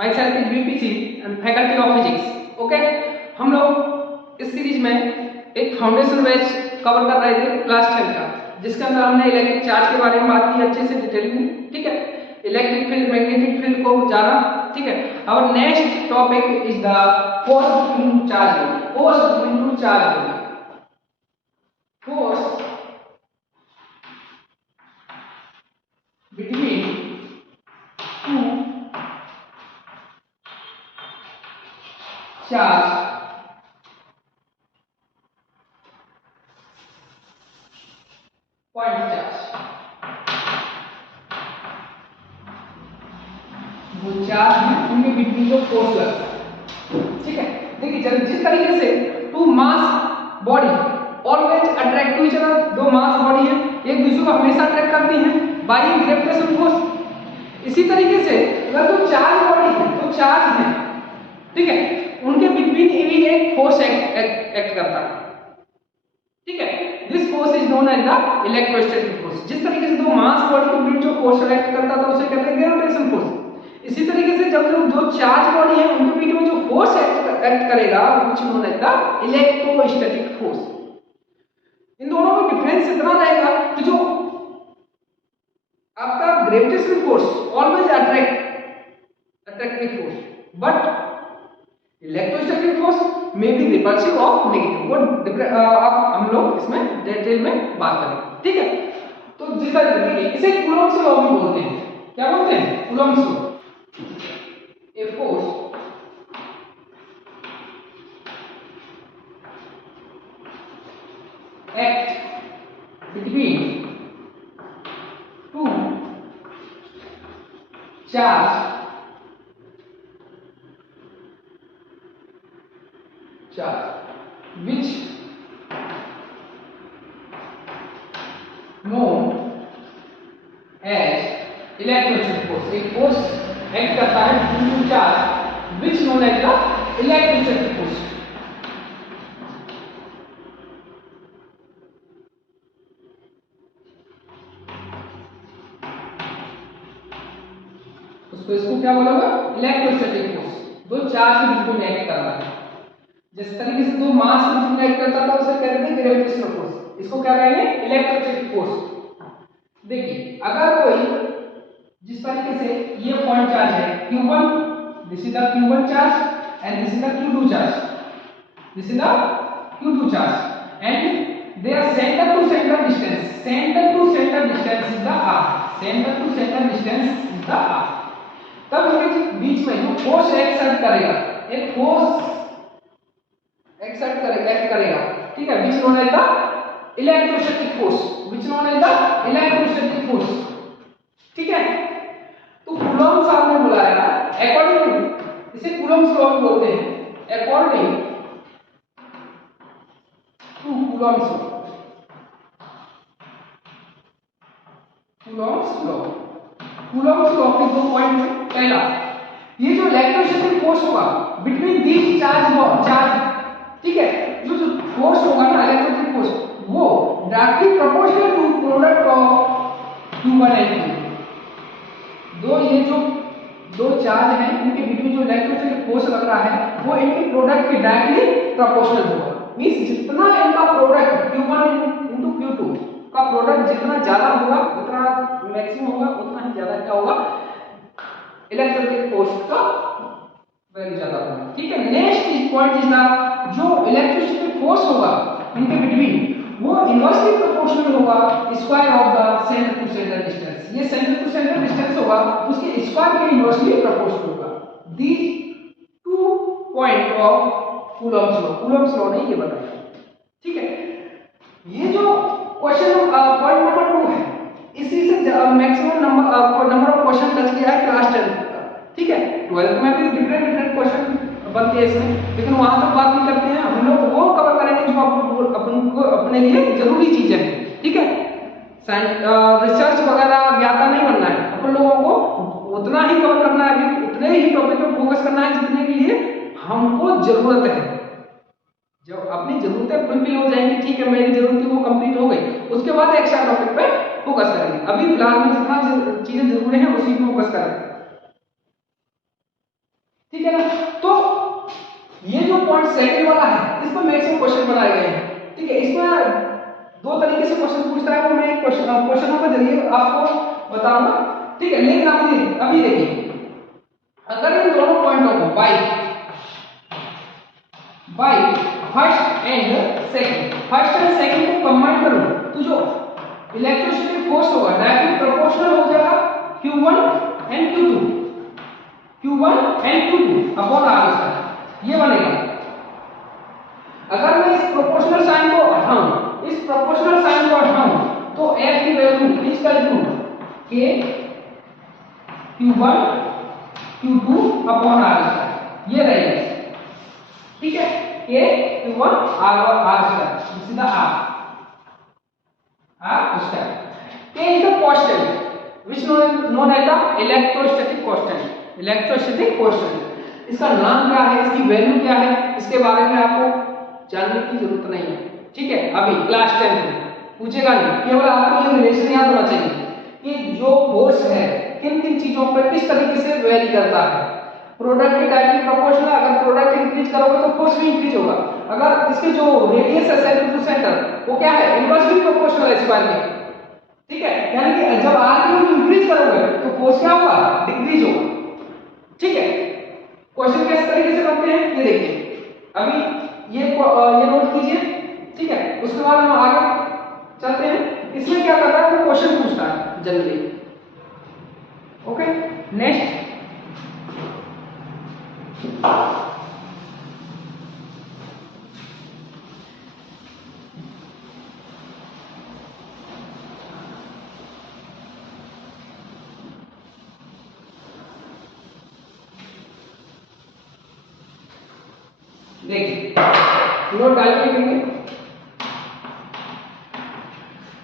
My self is BPC and faculty of physics. Okay, हम लोग इस सीरीज में एक फाउंडेशन बैच कवर कर रहे थे क्लास 10 का, जिसके अंदर हमने इलेक्ट्रिक चार्ज के बारे में बात की अच्छे से डिटेल में। ठीक है, इलेक्ट्रिक फील्ड मैग्नेटिक फील्ड को जाना। ठीक है, our next topic is the force between charge. Force between charge, force between two charge point charge। वो चार्ज है उनके बीच में जो फोर्स लगता है। ठीक है, देखिए जिस तरीके से two mass body always attract to each other, दो मास बॉडी है एक दूसरे को हमेशा अट्रैक्ट करती हैं बाय ग्रेविटेशन फोर्स। इसी तरीके से अगर तो चार्ज बॉडी है तो चार्ज है, ठीक है, उनके बिटवीन भी एक फोर्स एक्ट करता है। ठीक है, this force is known as the electrostatic force. जिस तरीके से दो मास बॉडी के बीच जो फोर्स एक्ट करता था उसे कहते हैं ग्रेविटेशन फोर्स। इसी तरीके से जब दो चार्ज बॉडी है उनके बीच में जो फोर्स एक्ट करेगा which known as the electrostatic force. इन दोनों में डिफरेंस इतना रहेगा कि जो आपका gravitational force always attractive force, but electrostatic force में बी रिपल्सिव ऑफ नेगेटिव। वो आप हम लोग इसमें डिटेल में बात करेंगे। ठीक है, तो जिस तरह इसे कूलॉम्स लॉ भी बोलते हैं। क्या बोलते हैं? Coulomb's law. A force act between two charge which known as electrostatic force। एक फोर्स एक्ट करता है two charge which known as the electrostatic force। उसको इसको क्या बोला हुआ? Electrostatic force. दो चार्ज के बीच में एक्ट करता है। जिस तरीके से दो मास के बीच में एक्ट करता था उसे कहते हैं ग्रेविटेशनल फोर्स। इसको क्या कहेंगे? Electrostatic force. देखिए अगर कोई जिस तरीके से ये पॉइंट चार्ज है Q1, this is the Q1 charge and this is the Q2 charge, this is the Q2 charge and they are center to center distance, center to center distance is the r, center to center distance is the r। तब इनके बीच में जो force act करेगा, एक force act करेगा, ठीक है, which known as the electrostatic force, which known as the electrostatic force। ठीक है, तो कूलॉम्स आपने बुलाया अकॉर्डिंग, इसे कूलॉम्स लॉ बोलते हैं। According to Coulomb's law, Coulomb's law, Coulomb's law के दो पॉइंट हैं। पहला, ये जो इलेक्ट्रोस्टैटिक फोर्स होगा बिटवीन दीज चार्ज, ठीक है, जो फोर्स होगा ना इलेक्ट्रोस्टैटिक फोर्स, वो directly proportional to product of Q1 and Q2। ये जो दो चार्ज हैं इनके बीच में जो इलेक्ट्रोस्टैटिक फोर्स लग रहा है वो इनके प्रोडक्ट के डायरेक्टली प्रोपोर्शनल होगा। मींस जितना इनका प्रोडक्ट Q1 into Q2 का प्रोडक्ट जितना ज्यादा होगा उतना मैक्सिमम होगा, उतना ही ज्यादा क्या होगा इलेक्ट्रोस्टैटिक फोर्स का वैल्यू ज्यादा होगा। ठीक है, नेक्स्ट पॉइंट इज द जो इलेक्ट्रोस्टैटिक फोर्स होगा इनके बिटवीन वो इनवर्सली प्रोपोर्शनल होगा square of the centre to centre distance. ये सेंटर टू सेंटर डिस्टेंस होगा उसके स्क्वायर के इनवर्सली प्रोपोर्शनल होगा। The two point of Coulomb's law, Coulomb's law ने ये बताया। ठीक है, ये जो क्वेश्चन पॉइंट नंबर 2 है, इसी से maximum number of question touch किया है क्लास 10 का। ठीक है, 12th में भी डिफरेंट क्वेश्चन बनते हैं इसमें, लेकिन वहां तक बात नहीं करते हैं हम लोग। वो कवर करेंगे जो आपको अपने लिए जरूरी चीजें हैं। ठीक है, रिसर्च वगैरह ज्ञाता नहीं बनना है, अपन लोगों को उतना ही कवर करना है, अभी उतने ही टॉपिक पे फोकस करना है जितने के लिए हमको जरूरत है। जब अपनी जरूरतें फुलफिल हो जाएंगी, ठीक है, मेरी जरूरत वो कंप्लीट हो गई, उसके बाद एक्स्ट्रा टॉपिक पे फोकस करेंगे। अभी फिलहाल में जितना चीजें जरूरी है उसी पे फोकस करेंगे। ठीक है ना। तो ये जो पॉइंट सेकंड वाला है इस पर मैक्सिमम क्वेश्चन बनाए गए हैं, ठीक है। इसमें दो तरीके से क्वेश्चन पूछता है, वो मैं क्वेश्चनों के जरिए आपको बताऊंगा, ठीक है। लेकिन अभी देखिए, अगर इन दोनों पॉइंटों को बाई फर्स्ट एंड सेकंड को कंबाइन करूं तो जो इलेक्ट्रोस्टैटिक फोर्स होगा डायरेक्टली प्रोपोर्शनल हो जाएगा Q1 and Q2 upon R², ये बनेगा। अगर मैं इस प्रोपोर्शनल साइन को हटाऊं तो F की value equal to K Q1 Q2 upon R², ये रहेगा, ठीक है। K Q1 R² सीधा R²। K is the constant which known as the electrostatic constant। इसका नाम क्या है, इसकी वैल्यू क्या है, इसके बारे में आपको जानने की जरूरत नहीं है, ठीक है। अभी क्लास 10 में पूछेगा नहीं, केवल आपको ये रिलेशन याद होना चाहिए कि जो फोर्स है किन किन चीजों पर किस तरीके से वेरी करता है। प्रोडक्ट के डायरेक्टली प्रोपोर्शनल, अगर प्रोडक्ट इंक्रीज करोगे तो फोर्स भी इंक्रीज होगा। अगर इसके जो रेडियस है सेंटर टू सेंटर वो क्या है, इनवर्सली प्रोपोर्शनल है स्क्वायर के, ठीक है। यानी कि जब आर की वैल्यू इंक्रीज करोगे तो फोर्स क्या होगा, डिक्रीज होगा, ठीक है। क्वेश्चन किस तरीके से बनते हैं ये देखिए, अभी ये नोट कीजिए, ठीक है। उसके बाद हम आगे चलते हैं। इसमें क्या करता है, वो क्वेश्चन पूछता है जनरली, ओके। नेक्स्ट देखिए, नोट डाल के देंगे।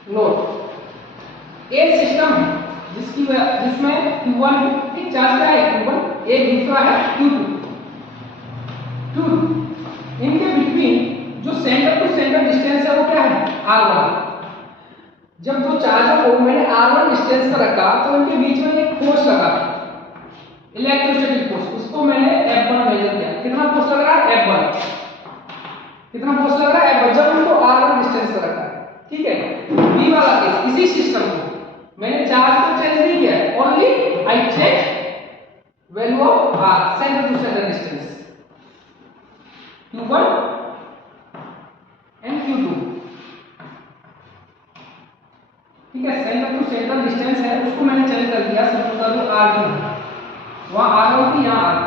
नोट एक सिस्टम है जिसमें Q1 एक चार्ज का है Q1, एक दूसरा है Q2। इनके बिटवीन जो सेंटर टू सेंटर डिस्टेंस है वो क्या है, R1। जब दो चार्जों को मैंने R1 डिस्टेंस पर रखा तो उनके बीच में एक फोर्स लगा, इलेक्ट्रोस्टैटिक फोर्स, उसको मैंने F1 मेजर किया। कितना फोर्स लग रहा है, F1। कितना फोर्स लग रहा है, F1, जब उनको R1 डिस्टेंस पर रखा है, ठीक है। बी वाला केस, इसी सिस्टम को मैंने चार्ज को चेंज नहीं किया, only I change value of R, centre to centre distance Q1 and Q2, ठीक है। सेंटर टू सेंटर डिस्टेंस है उसको मैंने चेंज कर दिया, सपोज कर लो R2, वहां R1 थी, यहां R2।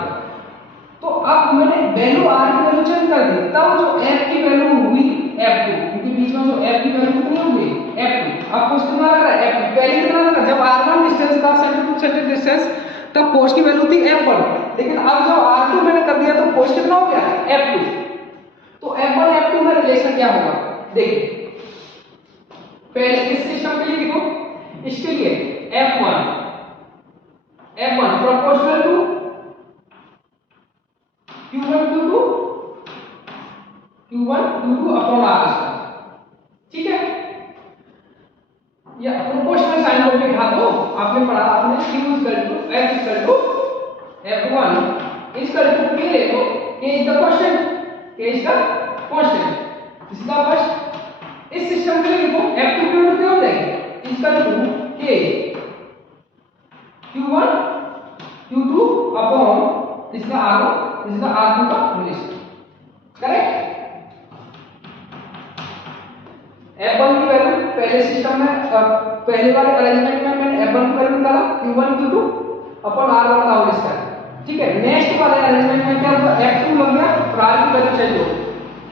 तो अब मैंने वैल्यू R की वैल्यू चेंज कर दी, तब जो F की वैल्यू हुई F2, इनके बीच में जो F की वैल्यू कितनी हुई, F2। अब फोर्स कितना लग रहा है, F2। पहले कितना लगा, जब R1 डिस्टेंस था सेंटर टू सेंटर डिस्टेंस, तब फोर्स की वैल्यू थी F1। लेकिन अब जब R2 मैंने कर दिया तो फोर्स कितना हो गया, F2। तो F1 F2 में रिलेशन क्या होगा, देखिए। पहले इस सिस्टम के लिए लिखो, इसके लिए F1 proportional to Q1 Q2 upon R², ठीक है। या प्रोपोर्शनल साइन को भी उठा दो, आपने पढ़ा, आपने Q equal to F equal to F1 equal to K ले लो, K इज द कांस्टेंट। इसका फर्स्ट इस सिस्टम के लिए लिखो F2 की वैल्यू क्या हो जाएगी, equal to K Q1 Q2 upon इसका R2 का रिलेशन, करेक्ट। F1 की वैल्यू पहले सिस्टम में पहले वाले अरेंजमेंट में मैंने F1 की वैल्यू निकाला Q1 Q2 अपॉन R1 का होल स्क्वायर, ठीक है। नेक्स्ट वाले अरेंजमेंट में क्या होगा, F2 लग गया और R की वैल्यू चेंज हो,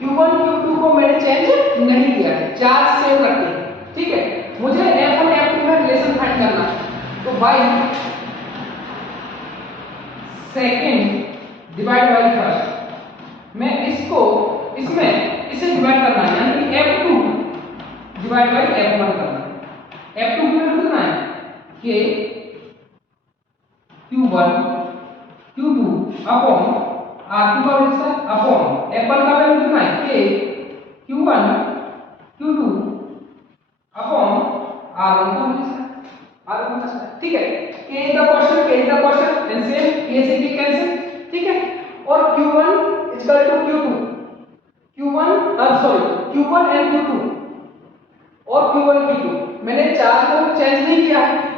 Q1 Q2 को मैंने चेंज नहीं किया है, चार्ज सेम रखे, ठीक है। मुझे F1 F2 में रिलेशन फाइंड करना है, तो by second divide by first, मैं इसे डिवाइड करना है, यानी कि F2 डिवाइड बाय F1 करना है। F2 की वैल्यू कितना है, K Q1 Q2 upon R2 का वैल्यू अपॉन F1 का वैल्यू कितना है, K Q1 Q2 upon R1 का वैल्यू, ठीक है। K is the question and same K से K कैंसिल, ठीक है।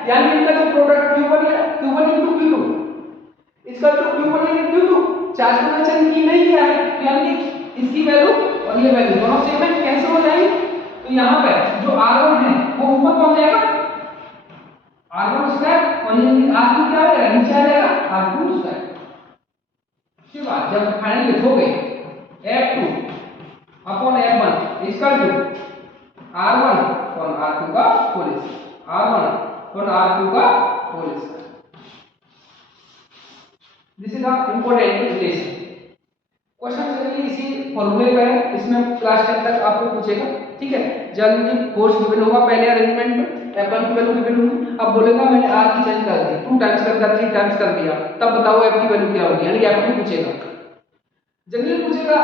यानी इनका जो प्रोडक्ट Q1 है, Q1 into Q2, इसका जो Q1 है Q2 चार्ज को चेंज की नहीं किया है, यानी इसकी वैल्यू और ये वैल्यू दोनों सेम है, कैसे हो जाएगी? तो यहाँ पे जो R1 है वो ऊपर पहुंच जाएगा R1 स्क्वायर और ये R2 क्या हो जाएगा, नीचे आ जाएगा R2 स्क्वायर। उसके बाद जब फाइनल लिखोगे F2 अपॉन F1 इसका जो R1 अपॉन R2 का whole square, R1 upon R2 का whole square. This is the important relation. Question generally इसी फॉर्मूले का है, इसमें क्लास 10 तक आपको पूछेगा, ठीक है। जनरली फोर्स गिवन होगा पहले अरेंजमेंट में, F1 की वैल्यू गिवन होगी, अब बोलेगा मैंने R की चेंज कर दी, 2 टाइम्स कर दिया, 3 टाइम्स कर दिया, तब बताओ F की वैल्यू क्या होगी, यानी F2 पूछेगा। जनरली पूछेगा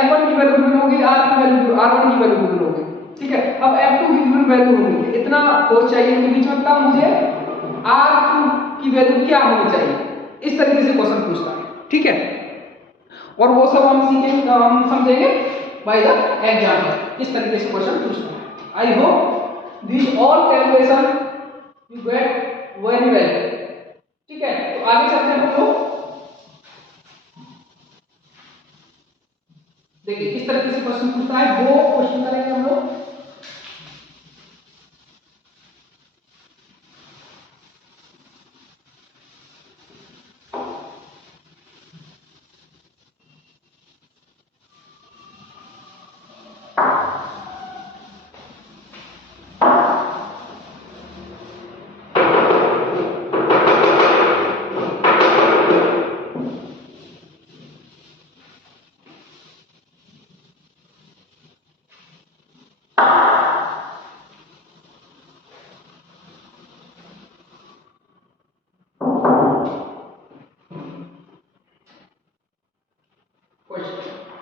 F1 की वैल्यू गिवन होगी, R की वैल्यू R1 की वैल्यू गिवन होगी, ठीक है। अब F2 की गिवन वैल्यू होगी, इतना फोर्स चाहिए इनके बीच में, तब मुझे R2 की वैल्यू क्या होनी चाहिए, इस तरीके से क्वेश्चन पूछता है, ठीक है। और वो सब हम सीखेंगे, हम समझेंगे बाय द एग्जाम्पल इस तरीके से क्वेश्चन पूछता है। I hope this all calculation you get very well, ठीक है। तो आगे चलते हैं हम लोग, देखिए किस तरीके से क्वेश्चन पूछता है, वो क्वेश्चन करेंगे हम लोग।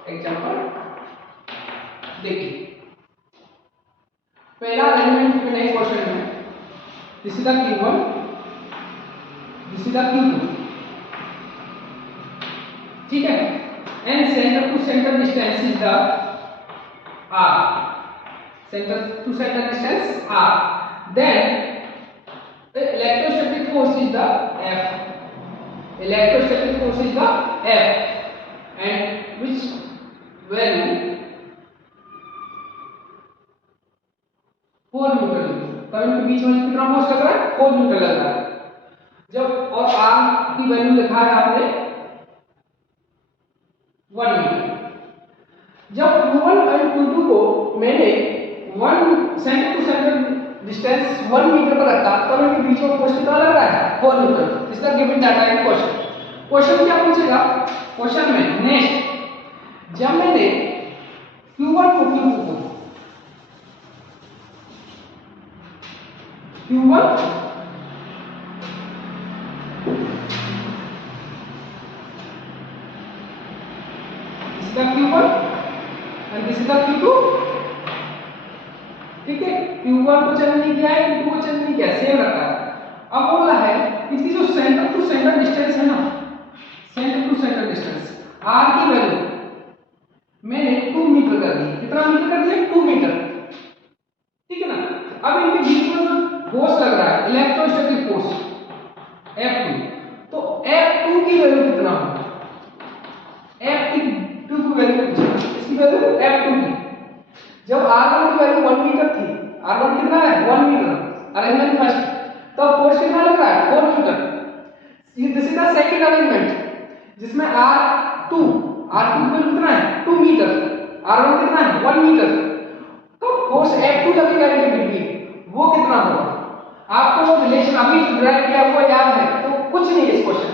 एग्जांपल देखिए, पहला एलिमेंट में नए क्वेश्चन में this is the Q1, this is the Q2, ठीक है। And centre to centre distance is the R, centre to centre distance R, then the electrostatic force is the F, electrostatic force is the F, and which value 4 Newton, तब इनके बीच में कितना force लग रहा है, 4 Newton लग रहा है। जब और R की वैल्यू लिखा है आपने 1 मीटर। जब Q1 और Q2 को मैंने 1 centre to centre distance 1 metre पर रखा, तब इनके बीच में फोर्स कितना लग रहा है, 4 न्यूटन। इसका गिवन डाटा है क्वेश्चन। क्वेश्चन क्या पूछेगा, क्वेश्चन में नेक्स्ट जब मैंने Q1 को Q2 को Q1 इसका Q1 और इसका Q2, ठीक है। Q1 को चेंज नहीं किया है, Q2 को चेंज नहीं किया, सेम रखा है। अब बोला है इसकी जो सेंटर टू सेंटर डिस्टेंस है ना, centre to centre distance R की वैल्यू मैंने 2 मीटर कर दी, कितना मीटर कर दिया, 2 मीटर, ठीक है ना। अब इनके बीच में जो फोर्स लग रहा है इलेक्ट्रोस्टैटिक फोर्स F2, तो F2 की वैल्यू कितना होगा, F2 की वैल्यू इसकी वैल्यू F2 की, जब R1 की वैल्यू 1 मीटर थी, R1 कितना है 1 मीटर अरेंजमेंट फर्स्ट, तब फोर्स कितना लग रहा है 4 न्यूटन। ये this is the second arrangement जिसमें R2 की वैल्यू कितना है 2 मीटर, R1 कितना है 1 मीटर, तो फोर्स F2 लगेगा इनके बिटवीन, वो कितना होगा। आपको वो रिलेशन अभी ड्राइव किया हुआ याद है, तो कुछ नहीं इस क्वेश्चन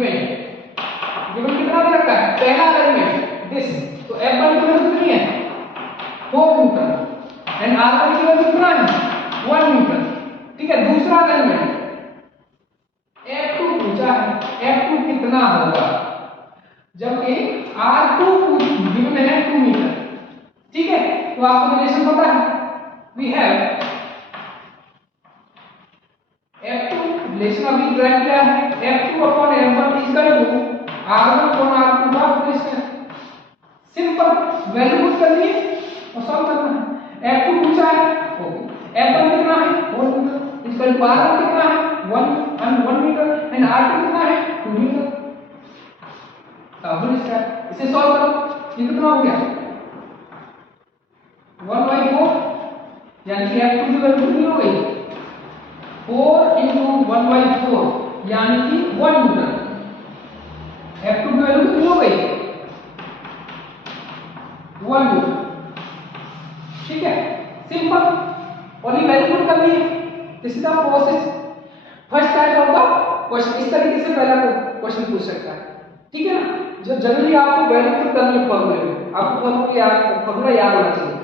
में गिवन कितना दे रखा है, पहला अरेंजमेंट दिस, तो F1 की वैल्यू कितनी है 4 न्यूटन एंड R1 की वैल्यू कितना है 1 न्यूटन, ठीक है। दूसरा अरेंजमेंट F2 पूछा है, F2 कितना होगा, जबकि R2 गिवन है 2 मीटर, ठीक है। तो आपको रिलेशन पता है, वी हैव F2 रिलेशन अभी ड्राइव किया है, F2 upon F1 equal to R1 upon R2 का रिलेशन, सिंपल वैल्यू पुट करनी है और सॉल्व करना है। F2 पूछा है, ओके, F1 कितना है 4 मीटर, इक्वल टू R1 कितना है 1 मीटर एंड R2 कितना है 2 मीटर। अब इसे सॉल्व करो, ये कितना हो गया 1/4 यानी कि F2 की वैल्यू कितनी हो गई 4 × 1/4 यानी कि 1 न्यूटन। F2 की वैल्यू कितनी हो गई 1 न्यूटन। ठीक है, सिंपल। और ये वैल्यू पुट करनी है, this is the process. First type of the question, इस तरीके से पहला क्वेश्चन पूछ सकता है। ठीक है ना, जो जनरली आपको वैल्यू पुट करनी है फॉर्मूले में, आपको फॉर्मूला याद होना चाहिए।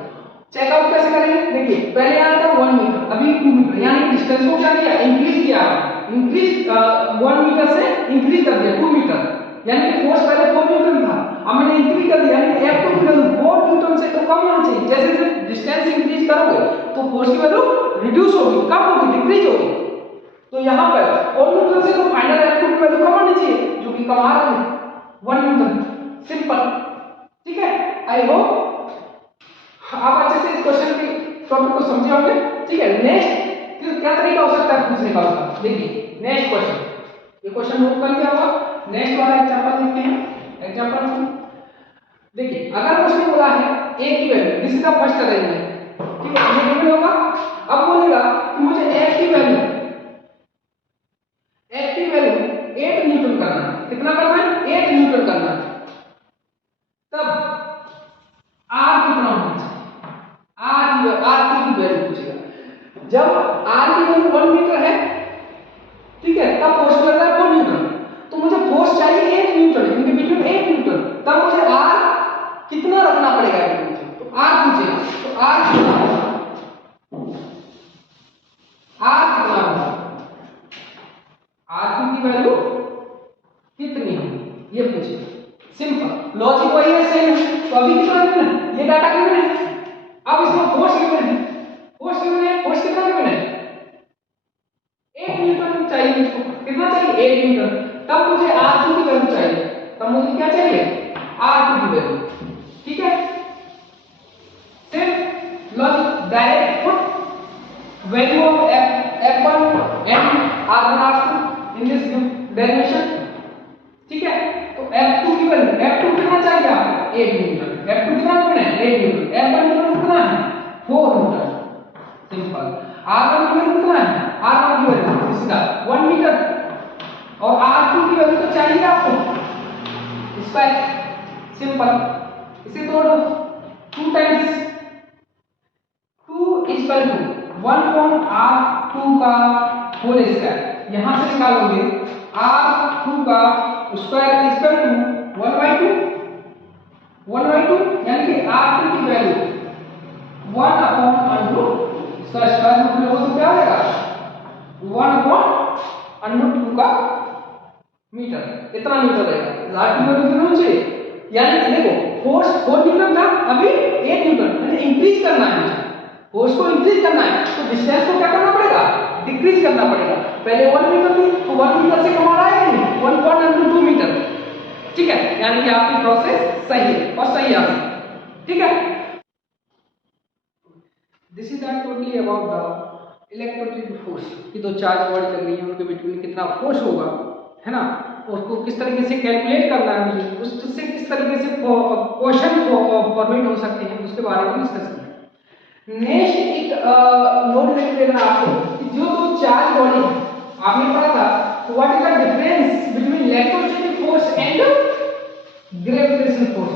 चेकआउट कैसे करेंगे, देखिए पहले आया था 1 मीटर, अभी 2 मीटर, यानी डिस्टेंस को क्या किया इंक्रीज किया, इंक्रीज 1 मीटर से इंक्रीज कर दिया 2 मीटर, यानी कि फोर्स पहले 4 न्यूटन था, अब मैंने इंक्रीज कर दिया, यानी F2 की वैल्यू 4 न्यूटन से तो कम होना चाहिए। जैसे जैसे डिस्टेंस इंक्रीज करोगे तो फोर्स की वैल्यू रिड्यूस होगी, कम होगी, डिक्रीज होगी। तो यहाँ पर 4 न्यूटन से तो फाइनल F2 की वैल्यू कम होनी चाहिए, जो कि कम आ रही है 1 न्यूटन। सिंपल। ठीक है, आई होप आप अच्छे से इस क्वेश्चन के टॉपिक को समझे होंगे। ठीक है, नेक्स्ट क्या तरीका हो सकता है पूछने का उसका, देखिए नेक्स्ट क्वेश्चन, ये क्वेश्चन नोट कर लिया होगा। नेक्स्ट वाला एग्जांपल देखते हैं। एग्जांपल देखिए, अगर क्वेश्चन बोला है a की value, this is the first arrangement. ठीक है, ये गिवन होगा, अब बोलेगा कि मुझे f की वैल्यू 8 न्यूटन करना है। कितना करना है 8 न्यूटन करना है। तब r कितना होना चाहिए, r की वैल्यू पूछेगा। जब r की वैल्यू 1 मीटर है, ठीक है, तब फोर्स लगता है 4 न्यूटन, तो मुझे फोर्स चाहिए 8 न्यूटन, इनके बीच में 8 न्यूटन, तब मुझे r कितना रखना पड़ेगा 8 न्यूटन, तो r पूछेगा, तो r कितना होगा, r की वैल्यू कितनी है ये पूछेगा। सिंपल, लॉजिक वही है, सेम है। तो अभी कितना गिवन है, ये डाटा गिवन है, अब इसमें फोर्स गिवन है, फोर्स कितना गिवन है 8 न्यूटन चाहिए मुझको, कितना चाहिए 8 न्यूटन, तब मुझे R2 की वैल्यू चाहिए, तब मुझे क्या चाहिए R2 की वैल्यू। ठीक है, सिर्फ logic direct put value of F1 and R1 R2 in this derivation. ठीक है, तो F2 की वैल्यू, F2 कितना चाहिए आपको 8 न्यूटन, F2 कितना है 8 न्यूटन, F1 की वैल्यू कितना है 4 न्यूटन। सिंपल, R1 की वैल्यू कितना है, R1 की वैल्यू इसका 1 मीटर, और R2 की वैल्यू तो चाहिए आपको स्क्वायर। सिंपल, इसे तोड़ो, 2 टाइम्स 2 इक्वल टू 1/r2 का होल स्क्वायर, यहां से निकालोगे R2 का स्क्वायर इक्वल टू 1/2, यानी कि R2 की वैल्यू 1/√, स्क्वायर रूट में हो तो क्या आएगा 1/√2 का मीटर, इतना मीटर रहेगा। R2 की वैल्यू कितना चाहिए, यानी देखो फोर्स 4 न्यूटन था, अभी 8 न्यूटन, यानी इंक्रीज करना है मुझे, फोर्स को इंक्रीज करना है, तो डिस्टेंस को क्या करना पड़ेगा डिक्रीज करना पड़ेगा। पहले 1 मीटर थी, तो 1 मीटर से कम आ रहा है नहीं 1/√2 मीटर। ठीक है, यानी कि आपकी प्रोसेस सही है और सही आंसर। ठीक है, this is totally about the electrostatic force कि दो चार्ज बॉडी लग रही है, उनके बीच में कितना फोर्स होगा, है ना, उसको किस तरीके से कैलकुलेट करना है मुझे, उससे किस तरीके से क्वेश्चन फॉर्मेट हो सकते हैं, उसके बारे में डिस्कस किया। नेक्स्ट एक नोट लिख देना आपको कि जो दो चार्ज बॉडी आपने पढ़ा था, तो what is the difference between electrostatic force and gravitational force.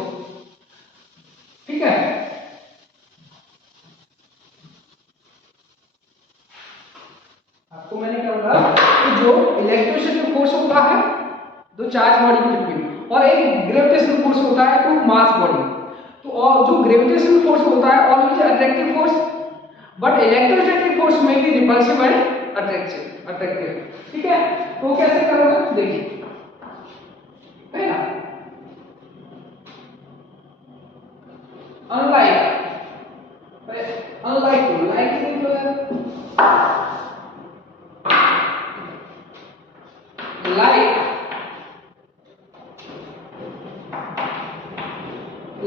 ठीक है, आपको मैंने क्या बोला कि जो इलेक्ट्रोस्टैटिक फोर्स होता है दो चार्ज बॉडी के बीच में, और एक ग्रेविटेशनल फोर्स होता है टू मास बॉडी। तो और जो ग्रेविटेशनल फोर्स होता है always attractive force, but electrostatic force में भी रिपल्सिव एंड अट्रैक्टिव। ठीक है, तो कैसे करोगे देखिए, पहला unlike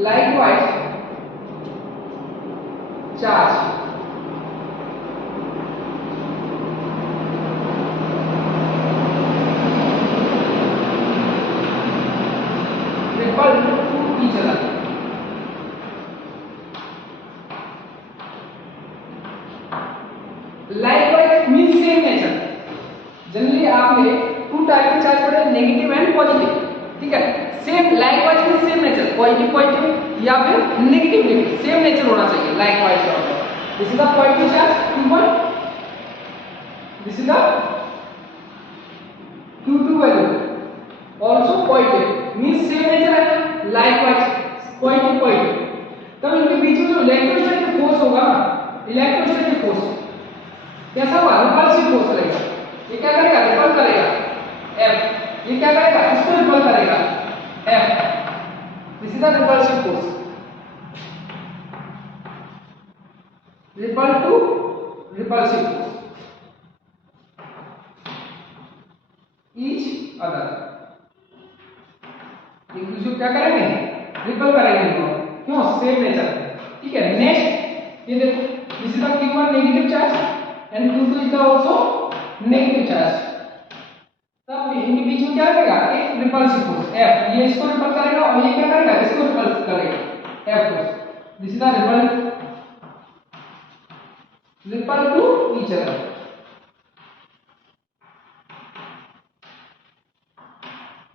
likewise charge each other. Likewise means same nature. Generally आपने टू टाइप के चार्ज पढ़े, नेगेटिव एंड पॉजिटिव, ठीक है। Same likewise means same nature, positive positive या फिर नेगेटिव नेगेटिव, सेम नेचर होना चाहिए लाइकवाइज का मतलब। This is the positive charge Q1, this is the Q2 value also positive means same nature है, likewise positive positive. तब इनके बीच में जो इलेक्ट्रोस्टैटिक फोर्स होगा ना, इलेक्ट्रोस्टैटिक फोर्स कैसा होगा, रिपल्सिव फोर्स रहेगा। ये क्या करेगा, रिपल करेगा F, ये क्या करेगा, इसको रिपल करेगा F। This is the repulsive force, repel to repulsive force each other. एक दूसरे को क्या करेंगे, रिपल करेंगे इनको, क्यों, सेम नेचर, ठीक है। नेक्स्ट ये देखो, this is the Q1 negative charge and Q2 is the also negative charge. तब इनके बीच में क्या रहेगा, एक रिपल्सिव फोर्स F, ये इसको रिपल करेगा और ये क्या करेगा, इसको रिपल करेगा F force. This is the repel to each other.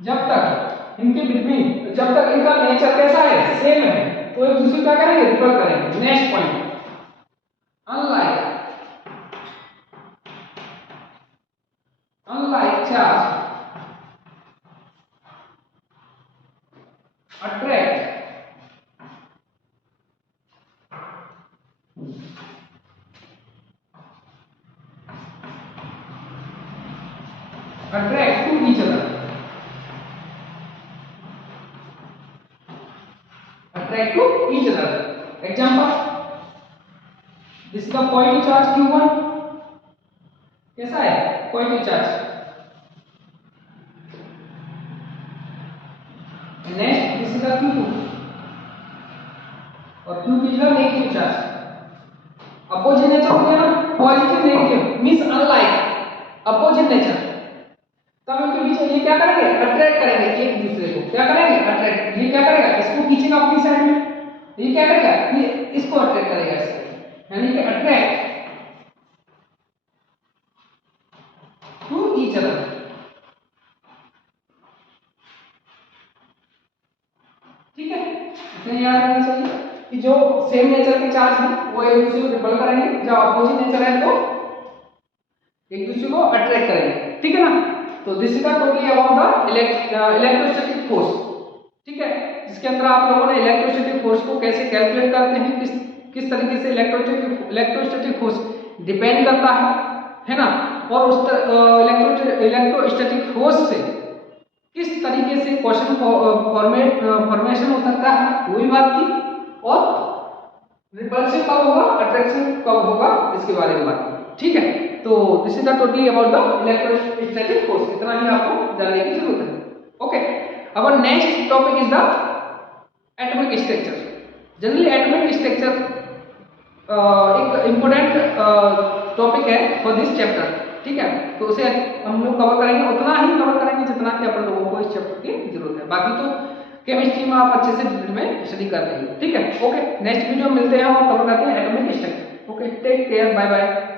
जब तक इनके बिटवीन, जब तक इनका नेचर कैसा है, सेम है, तो एक दूसरे क्या करेंगे, रिपल करेंगे। Next point, unlike charge attract to each other, attract to each other. Example, this is the positive charge Q1, कैसा है, positive charge. Next this is the Q2 और Q2 is the negative charge. Opposite nature हो गया ना, positive negative means unlike, opposite nature. तब इनके बीच में ये क्या करेंगे, अट्रैक्ट करेंगे एक दूसरे को, क्या करेंगे, अट्रैक्ट। ये क्या करेगा, इसको खींचेगा अपनी साइड में, ये क्या करेगा, ये इसको अट्रैक्ट करेगा इसको, यानी कि अट्रैक्ट टू ईच अदर। ठीक है, इतना याद रखना चाहिए कि जो सेम नेचर के चार्ज हैं वो एक दूसरे को रिपल करेंगे, जो अपोजिट नेचर है तो एक दूसरे को अट्रैक्ट करेंगे, ठीक है ना। तो this is the totally about the electrostatic force, ठीक है, जिसके अंदर आप लोगों ने इलेक्ट्रोस्टैटिक फोर्स को कैसे कैलकुलेट करते हैं, किस तरीके से इलेक्ट्रोस्टैटिक फोर्स डिपेंड करता है ना, और उस इलेक्ट्रोस्टैटिक फोर्स से किस तरीके से क्वेश्चन फॉर्मेशन हो सकता है वो भी बात की, और रिपल्सिव कब होगा, अट्रैक्शन कब होगा, इसके बारे में बात की, ठीक है। तो this is the totally about the electrostatic force, इतना ही आपको जानने की जरूरत है। Okay, our next topic is the atomic structure. Generally atomic structure एक इंपॉर्टेंट टॉपिक है फॉर दिस चैप्टर, ठीक है। तो उसे हम लोग कवर करेंगे, उतना ही कवर करेंगे जितना कि अपन लोगों को इस चैप्टर की जरूरत है। बाकी तो केमिस्ट्री में आप अच्छे से डिटेल में स्टडी कर लेंगे, ठीक है। ओके, नेक्स्ट वीडियो मिलते हैं और कवर करते हैं atomic structure. Okay, take care, bye bye.